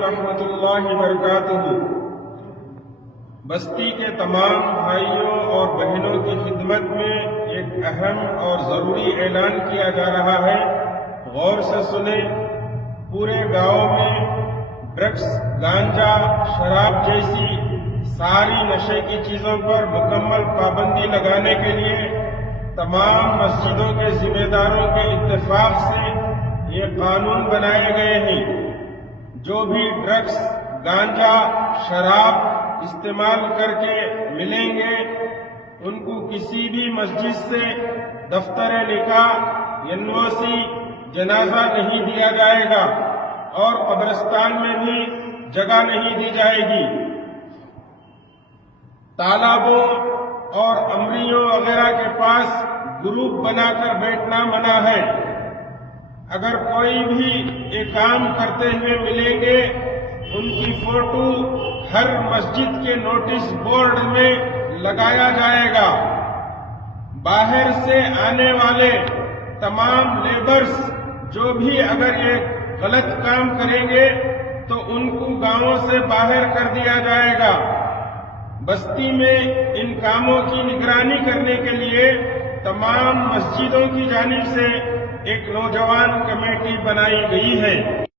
ورحمۃ اللہ وبرکاتہ۔ بستی کے تمام بھائیوں اور بہنوں کی خدمت میں ایک اہم اور ضروری اعلان کیا جا رہا ہے، غور سے سنیں۔ پورے گاؤں میں ڈرگس، گانجا، شراب جیسی ساری نشے کی چیزوں پر مکمل پابندی لگانے کے لیے تمام مسجدوں کے ذمہ داروں کے اتفاق سے یہ قانون بنائے گئے ہیں۔ جو بھی ڈرگس، گانجا، شراب استعمال کر کے ملیں گے، ان کو کسی بھی مسجد سے دفتر نکاح، NOC، جنازہ نہیں دیا جائے گا اور قبرستان میں بھی جگہ نہیں دی جائے گی۔ تالابوں اور امریوں وغیرہ کے پاس گروپ بنا کر بیٹھنا منع ہے۔ اگر کوئی بھی یہ کام کرتے ہوئے ملیں گے، ان کی فوٹو ہر مسجد کے نوٹس بورڈ میں لگایا جائے گا۔ باہر سے آنے والے تمام لیبرز جو بھی اگر یہ غلط کام کریں گے تو ان کو گاؤں سے باہر کر دیا جائے گا۔ بستی میں ان کاموں کی نگرانی کرنے کے لیے تمام مسجدوں کی جانب سے ایک نوجوان کمیٹی بنائی گئی ہے۔